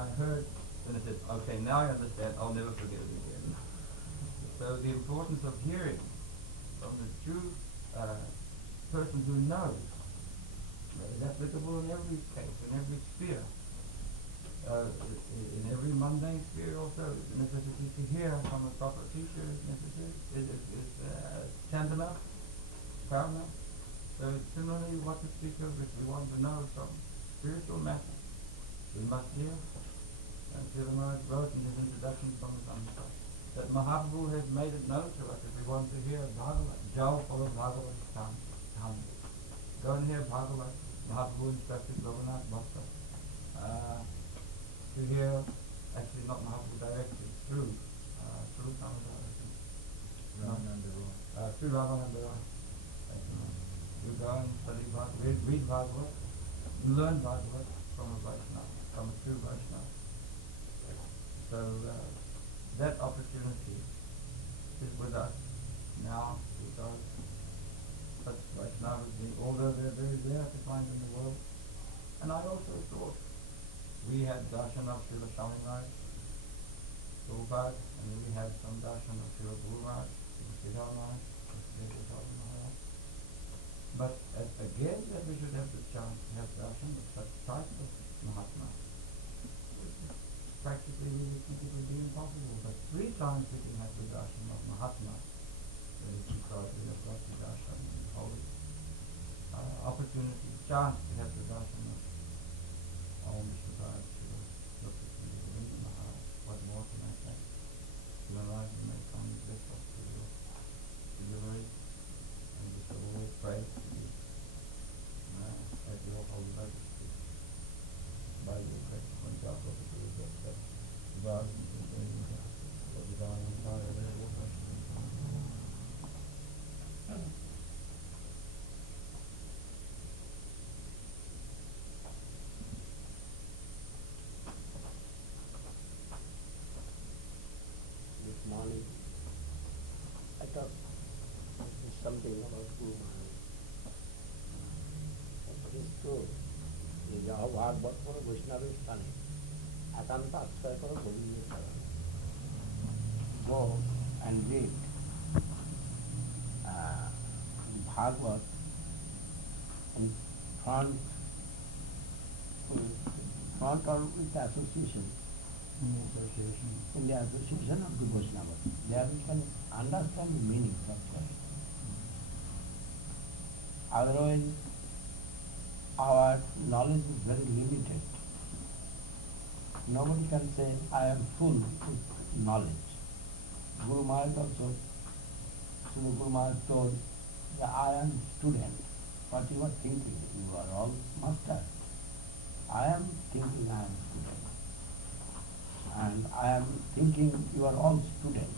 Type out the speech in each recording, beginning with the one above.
I heard, then I said, okay, now I understand, I'll never forget it again. So the importance of hearing from the true person who knows is applicable in every case, in every sphere. In every mundane sphere also, the necessity to hear from a proper teacher is necessary, is tantamount, paramount. So similarly, what to speak of if we want to know some spiritual matter, we must hear. And Srila Maharaj wrote in his introduction from the Samhita that Mahaprabhu has made it known to us if we want to hear Bhagavat, Jao Palo Bhagavat Tham. Go and hear Bhagavat. Mahaprabhu instructed Raghunath Bhatta to hear, actually not Mahaprabhu directly, through Samhita, through Ramananda Roy. You go and study Bhagavat, read Bhagavat, learn Bhagavat from a Vaishnava, from a true Vaishnava. So that opportunity is with us now because such Vaishnavas, although they're very rare to find in the world. And I also thought we had darshan of Srila Swami Maharaj, Prabhupada, and we had some darshan of Srila Guru Maharaj, Srila Sridhar Maharaj, Srila Maharaj. But again, that we should have the chance to have darshan of such type of Mahatma. Practically we would think it would be impossible, but 3 times we can have the darshan of Mahatma, because we have got the darshan in holy opportunity, chance to have the darshan of Om Shabbat, Maharaj. What more can I say? To alive and make some this up to your delivery, and we shall always pray to you at your holy majesty by your grace. When God will do that, God will be done in fire there. This morning, I thought something about Guru Maharaj. It is true. এই যাহ ভাগবত কোনো বৈষ্ণবের স্থানে একান্ত আশ্রয় করো গোবিন্দের চরণে। Go and read Bhagavad in front or with the association. In the association of the Vaishnavas. There we can understand the meaning properly. Otherwise, our knowledge is very limited. Nobody can say, I am full with knowledge. Guru Maharaj also, Srila Guru Maharaj told that I am student. What you are thinking, you are all master. I am thinking I am student. And I am thinking you are all student.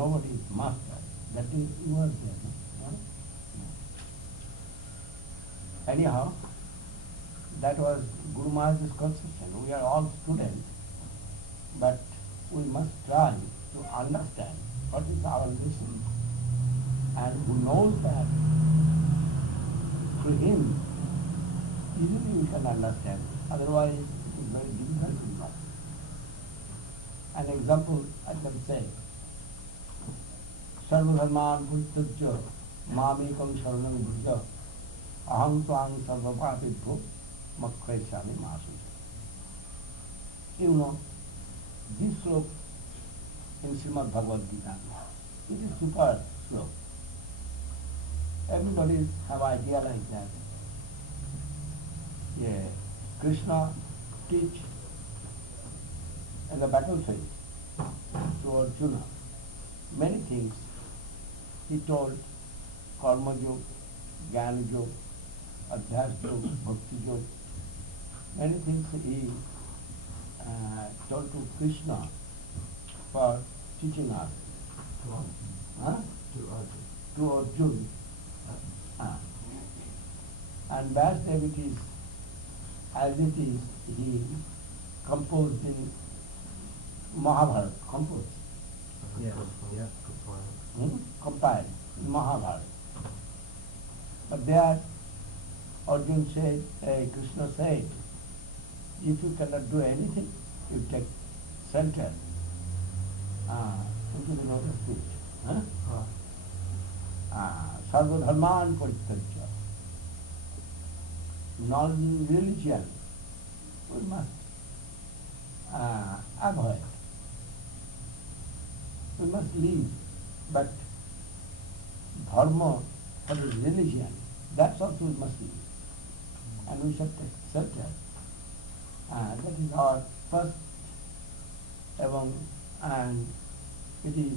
Nobody is master. That is yours there. No? Anyhow, that was Guru Maharaj's conception. We are all students, but we must try to understand what is our lesson. And who knows that through him, easily we can understand. Otherwise, it is very difficult to know. An example I can say, Sarvadharman Puritajya Mamekam Sharanam Bhujya Aham Tvang Sarvapapibho Makhaisami Masu. You know, this sloka in Srimad Bhagavad Gita, it is super sloka. Everybody have idea like that. Yeah, Krishna teach in the battlefield to Arjuna many things. He told Karma Yoga, Jnana Yoga, Adhyas Yoga, Bhakti Yoga. Many things he told to Krishna for teaching us. To Arjuna. And Vyasdev it is, as it is, he composed in Mahabharata, composed. Compiled in Mahabharata. But there Arjuna said, Krishna said if you cannot do anything, you take shelter into the lotus feet. Sarva dharman parityajya. Non-religion we must avoid. We must leave, but dharma for the religion, that's also we must leave. And we should take shelter. That is our first and it is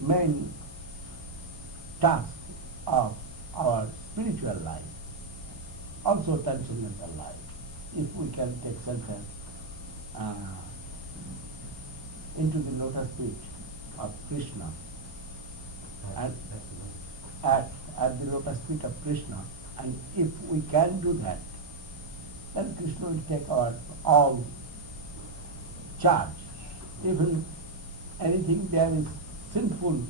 main task of our spiritual life, also transcendental life. If we can take shelter into the lotus feet of Krishna, and at the lotus feet of Krishna, and if we can do that, then Krishna will take our all charge. Even anything there is sinful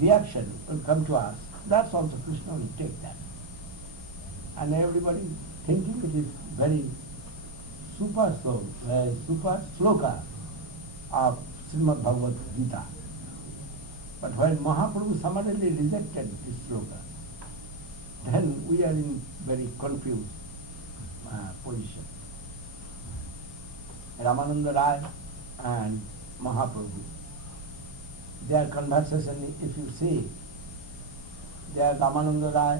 reaction will come to us, that's also Krishna will take that. And everybody thinking it is very super soul, super sloka of Srimad Bhagavad Gita. But when Mahaprabhu summarily rejected this sloka, then we are in very confused position. Ramananda Rai and Mahaprabhu, their conversation, if you see, there Ramananda Rai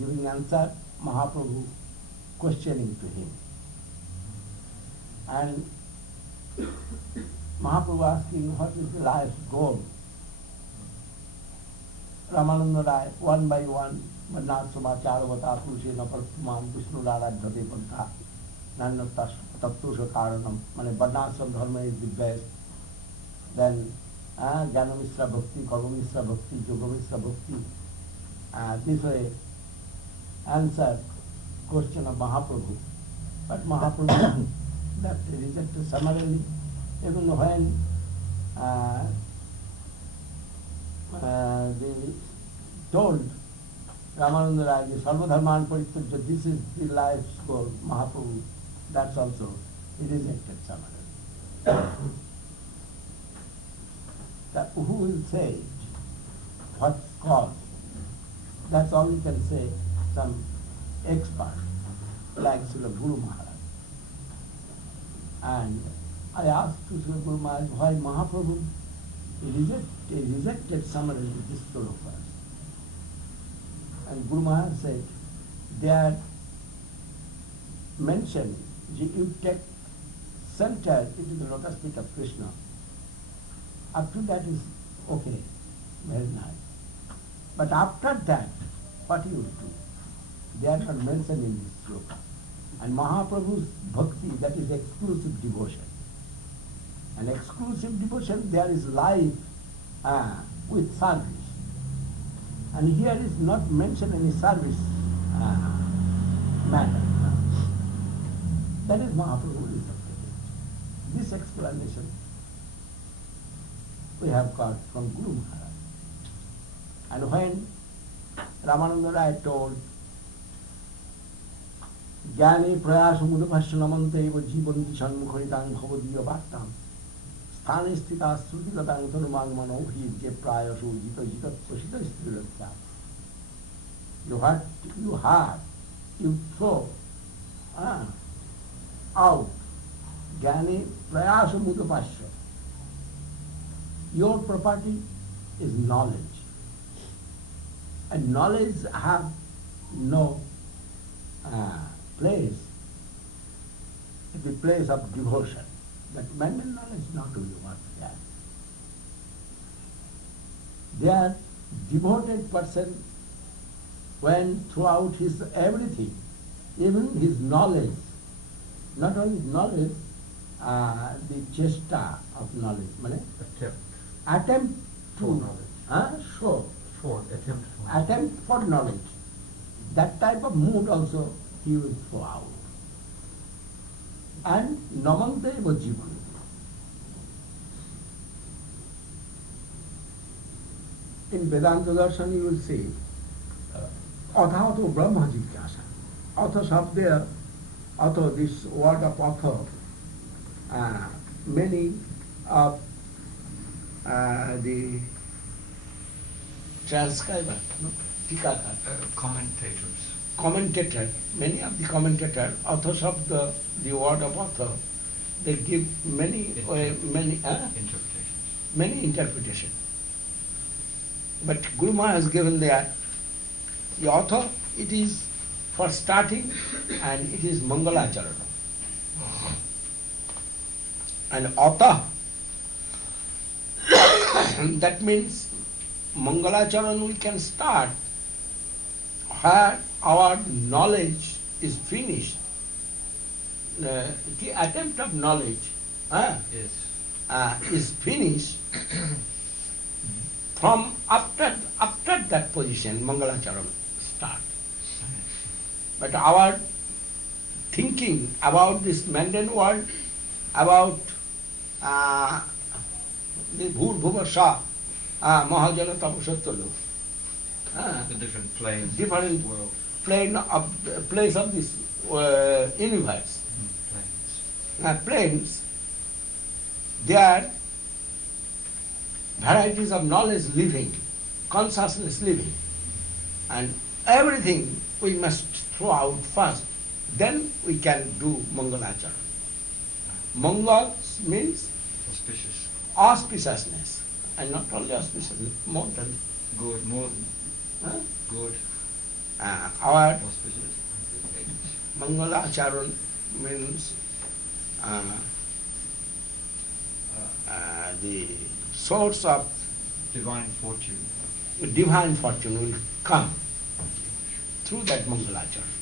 giving answer, Mahaprabhu questioning to him. And Mahaprabhu asking, what is the life's goal? Ramananda Rai, one by one, Varnat Samachara Vata Purushena Parasuman Vishnu Radhadhate Pantha Nana Tattusha Karanam. Mane Varnasam Dharma is the best. Then Jnana Mishra Bhakti, Karma Mishra Bhakti, Yoga Mishra Bhakti. This way answer question of Mahaprabhu. But Mahaprabhu that rejected summarily, even when they told Ramananda Rai, Sarva Dharman Parityajya, this is the life's goal, Mahaprabhu, that's also, he rejected summarily. That who will say it? What cause? That's all we can say, some expert, like Srila Guru Maharaj. And I asked to Srila Guru Maharaj, why Mahaprabhu rejected summarily this sloka. And Guru Maharaj said, they are mentioned, you take shelter into the lotus feet of Krishna. Up to that is okay, very nice. But after that, what you will do? They are not mentioned in this sloka. And Mahaprabhu's bhakti, that is exclusive devotion. And exclusive devotion, there is life with service. And here is not mentioned any service matter. That is Mahaprabhu interpreted. This explanation we have got from Guru Maharaj. And when Ramananda Rai told, Jnani prayasa mudapasya namanta eva jivanti shanmukharitang bhavadiya bhattam sthane sthita sruti latang tanumang manobhi je prayasu jita jita pasita sthiratya. You throw out Jnani prayasa mudapasya. Your property is knowledge. And knowledge have no place, the place of devotion. But mental knowledge not really what that. They are devoted person when throughout his everything, even his knowledge, not only knowledge, the chesta of knowledge, attempt to show. Attempt for knowledge. That type of mood also he will throw out. And namante eva jivan. In Vedanta Darshan you will see Atha to Brahma Jigyasa. Atha Sabdya, Atha, this word of Atha, many of the transcriber, no? Tikakar, commentator, many of the commentators, authors of the word of author, they give many interpretations. But Guru Maharaj has given the author, it is for starting, and it is Mangalacharana. And author, that means Mangalacharana we can start where our knowledge is finished. The attempt of knowledge is finished. From after that position, Mangalacharana start. But our thinking about this mundane world, about the Bhur-Bhuva-Sha, Mahajana Tapasattvalu, the different planes, different world. Place of this universe. Planes, they are varieties of knowledge living, consciousness living, and everything we must throw out first, then we can do Mangalacharana. Mangal means auspiciousness, and not only auspiciousness, more than good, more than good. Our Mangalacharana means the source of divine fortune. Divine fortune will come through that Mangalacharana.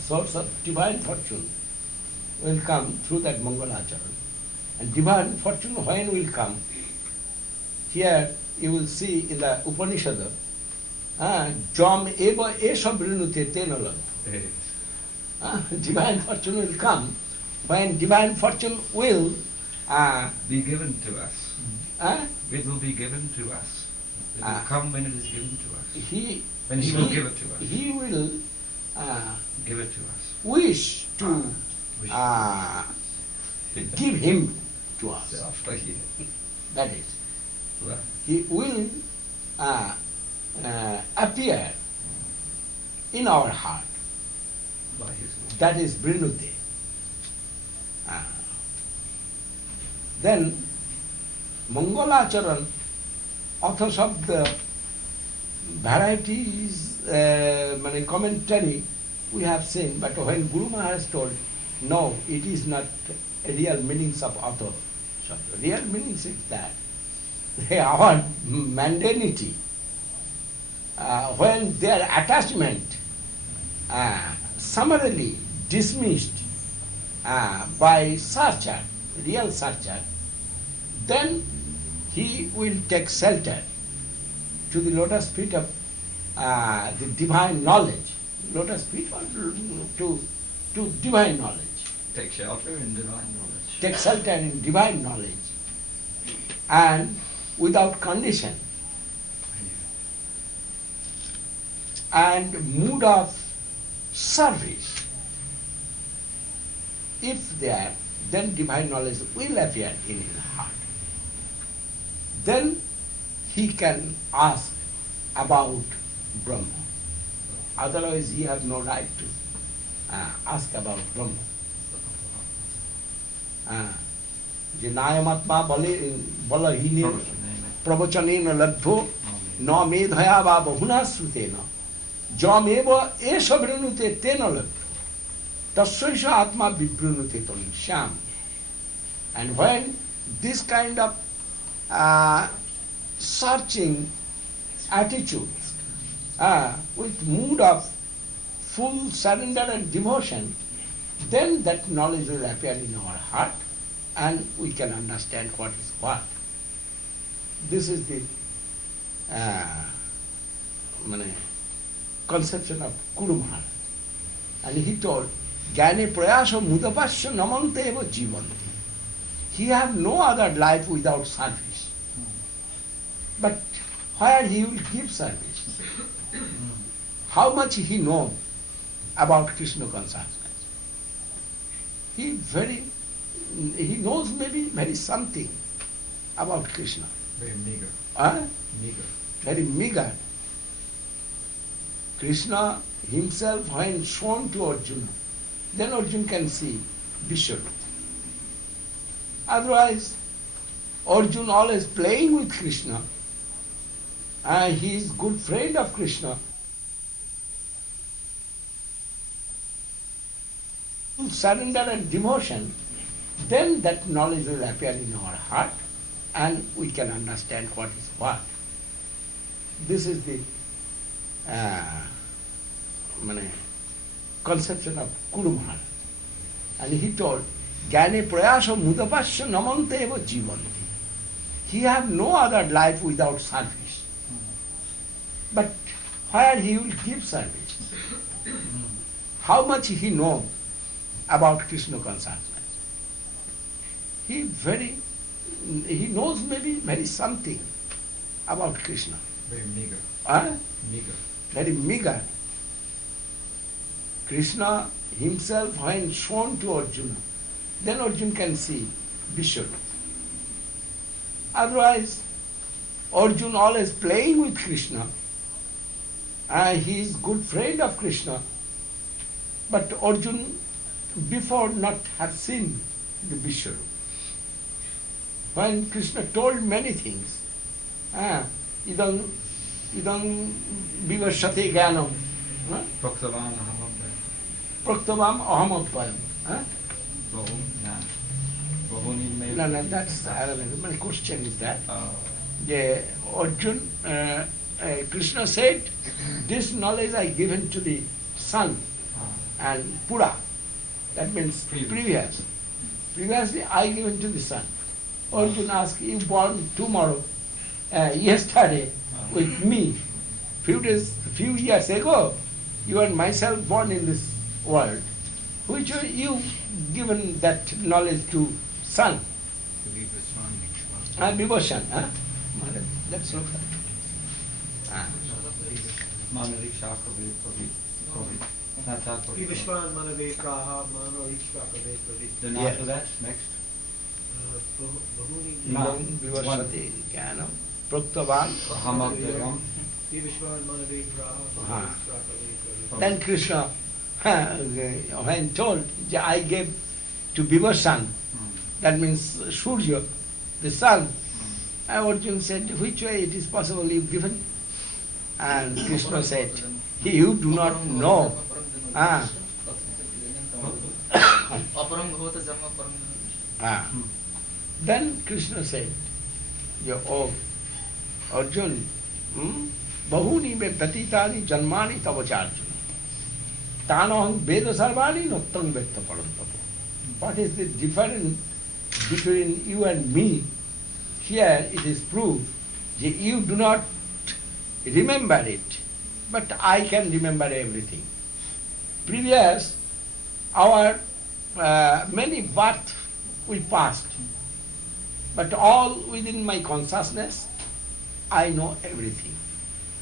Source of divine fortune will come through that Mangalacharana. And divine fortune when will come? Here you will see in the Upanishad, Jam eva esha vrinute tena lab. Divine fortune will come when divine fortune will be given to us. It will be given to us. It will come when it is given to us. He will give it to us. He will give it to us. Wish to give him to us. That is. He will appear in our heart. That is Vrinute. Then Mangalacharan, authors of the varieties, commentary we have seen, but when Guru Maharaj told, no, it is not real meanings of author. Real meanings is that our mundanity, when their attachment summarily dismissed by searcher, real searcher, then he will take shelter to the lotus feet of the divine knowledge. Lotus feet or to divine knowledge. Take shelter in divine knowledge. Take shelter in divine knowledge. And without condition. And mood of service. If there, then divine knowledge will appear in his heart. Then he can ask about Brahma. Otherwise he has no right to ask about Brahma. যে নায়মাত্মা বলহীনে প্রবচনেন লব্ধ ন মেধয়া বা বহুনা শ্রুতেন যমেব এষ বৃণুতে তেন লব্ধ তস্যৈষ আত্মা বিবৃণুতে তলিশ্যাম. And when this kind of searching attitude with mood of full surrender and devotion, then that knowledge will appear in our heart and we can understand what is what. This is the conception of Guru Maharaj. And he told, Jnane prayasa mudapasya namante eva jivanti. He has no other life without service. But where he will give service? how much he knows about Krishna consciousness. He knows maybe very something about Krishna. Very meager. Meager. Very meager. Krishna himself, when shown to Arjuna, then Arjuna can see Vishwarupa. Otherwise, Arjuna always playing with Krishna, and he is good friend of Krishna. Surrender and devotion, then that knowledge will appear in our heart and we can understand what is what. This is the conception of Guru Maharaj. And he told, Gyane prayasa mudapasya namante eva jivanti. He have no other life without service. But where he will give service? How much he knows about Krishna consciousness? He knows maybe very something about Krishna. Very meager. Meager. Very meager. Krishna himself, when shown to Arjuna, then Arjuna can see Vishwarupa. Otherwise, Arjuna always playing with Krishna, and he is good friend of Krishna, but Arjuna before not have seen the Vishwarupa. When Krishna told many things, idam vivasate jnanam, Praktavam ahamabhyam. praktavam ahamabhyam. No, that's irrelevant. My question is that Arjuna, Krishna said, this knowledge I given to the sun and Pura. That means previous. Previously I given to the sun. Arjuna asked, you born tomorrow, yesterday with me. Few years ago, you and myself born in this world. Which you given that knowledge to sun? Vibhushan. Let's look at it. Then after that, next. Vivasate jnanam praktavan Ahamabhyam. Then Krishna, when told, I gave to Vibhushan, that means Surya, the sun, and Arjuna said, which way it is possible you given? And Krishna said, you do not know. Then Krishna said, oh Arjuna, bahuni me patitani janmani tavacharjuna. Tanaham veda sarvani nottam vetta parantapo. What is the difference between you and me? Here it is proved that you do not remember it, but I can remember everything. Previous, our many births we passed, but all within my consciousness, I know everything.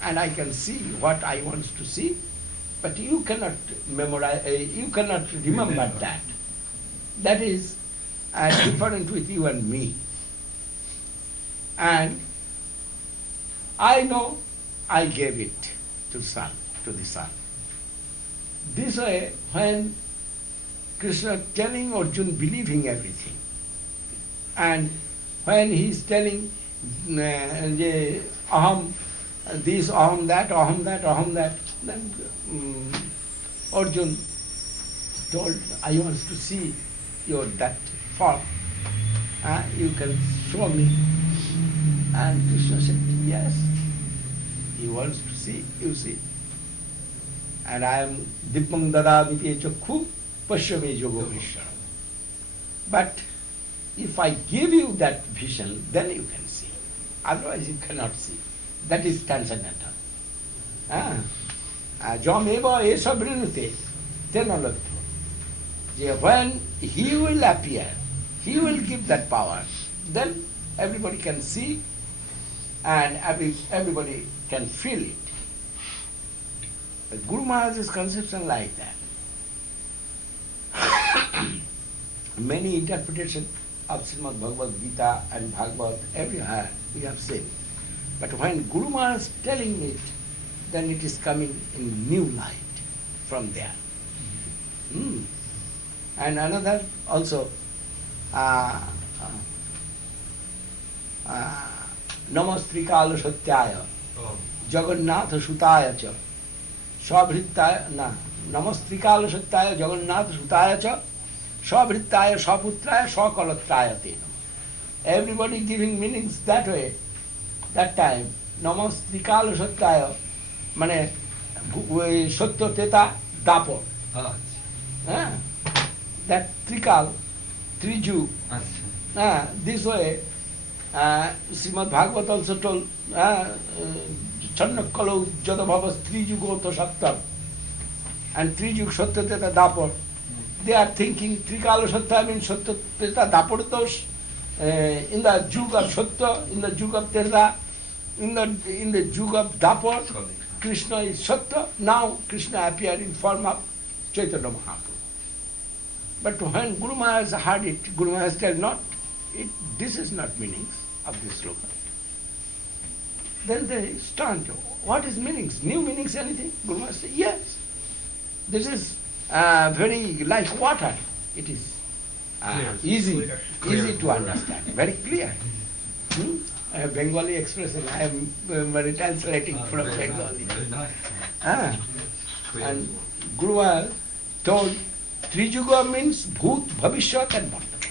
And I can see what I want to see, but you cannot memorize, you cannot remember that. That is different with you and me. And I know I gave it to the sun. This way, when Krishna telling Arjuna believing everything, and when he is telling aham, this, aham that, then Arjuna told, I want to see your that form. You can show me. And Krishna said, yes. He wants to see, you see. And I am Dipam Dadamiti Chakhu Pashyame Yogo Vishwara. But if I give you that vision, then you can see. Otherwise you cannot see. That is transcendental. Jameva esa brinute tenalatva. When he will appear, he will give that power, then everybody can see and everybody can feel it. Guru Maharaj's conception like that. Many interpretations of Srimad Bhagavad Gita and Bhagavad everywhere we have seen. But when Guru Maharaj is telling it, then it is coming in new light from there. And another also, Namastrikala Satyaya, Jagannath Sutaya cha, Svabhrittaya, Namastrikala Satyaya, Jagannath Sutaya cha, Svabhrittaya, Svaputraya, Svakalatraya te. Everybody giving meanings that way, that time. Namastrikala Satyaya, mane Satya Teta Dapo. That Trikal, Triju, this way, Srimad Bhagavat also told, Channakkalo Jadabhavas Trijugota Sattam, and Trijug Satya Teta Dapur. They are thinking Trikala Satya means Satya Teta Dapur Dosh, in the Jug of Satya, in the Jug of Teta, in the Jug of Dapur, Krishna is Satya. Now Krishna appeared in form of Chaitanya Mahaprabhu. But when Guru Maharaj heard it, Guru Maharaj said, this is not meanings of this sloka. Then they stunned. What is meanings? New meanings, anything? Guru Maharaj said, yes. This is very like water. It is easy to understand, very clear. Bengali expression, I am translating from Bengali. And Guru Maharaj told, Trijuga means Bhut, Bhavishyat and Vartaman.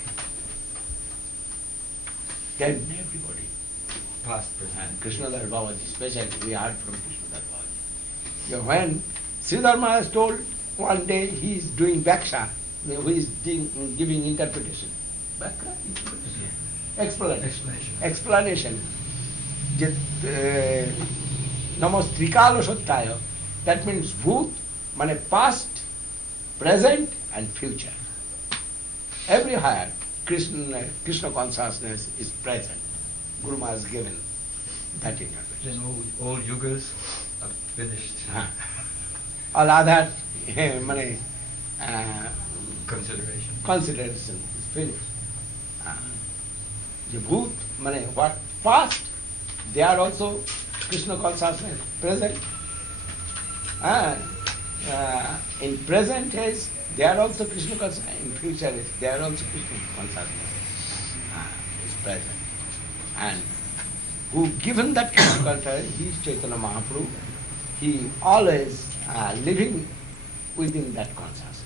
Then everybody, past, present. Krishnadas Babaji, especially, we heard from Krishnadas Babaji. When Sridhar Maharaj told one day he is doing Bhaksha, who is giving interpretation. Bhaksha? Explanation. Namastrikala Satyaya, that means Bhut, mane past, present and future. Everywhere Krishna consciousness is present. Guru Maharaj has given that interpretation. Then all yugas are finished. All other consideration is finished. The Bhut, what past, they are also Krishna consciousness present. In present is they are also Krishna consciousness. In future is they are also Krishna consciousness is present. And who given that Krishna consciousness, he is Chaitanya Mahaprabhu. He always living within that consciousness.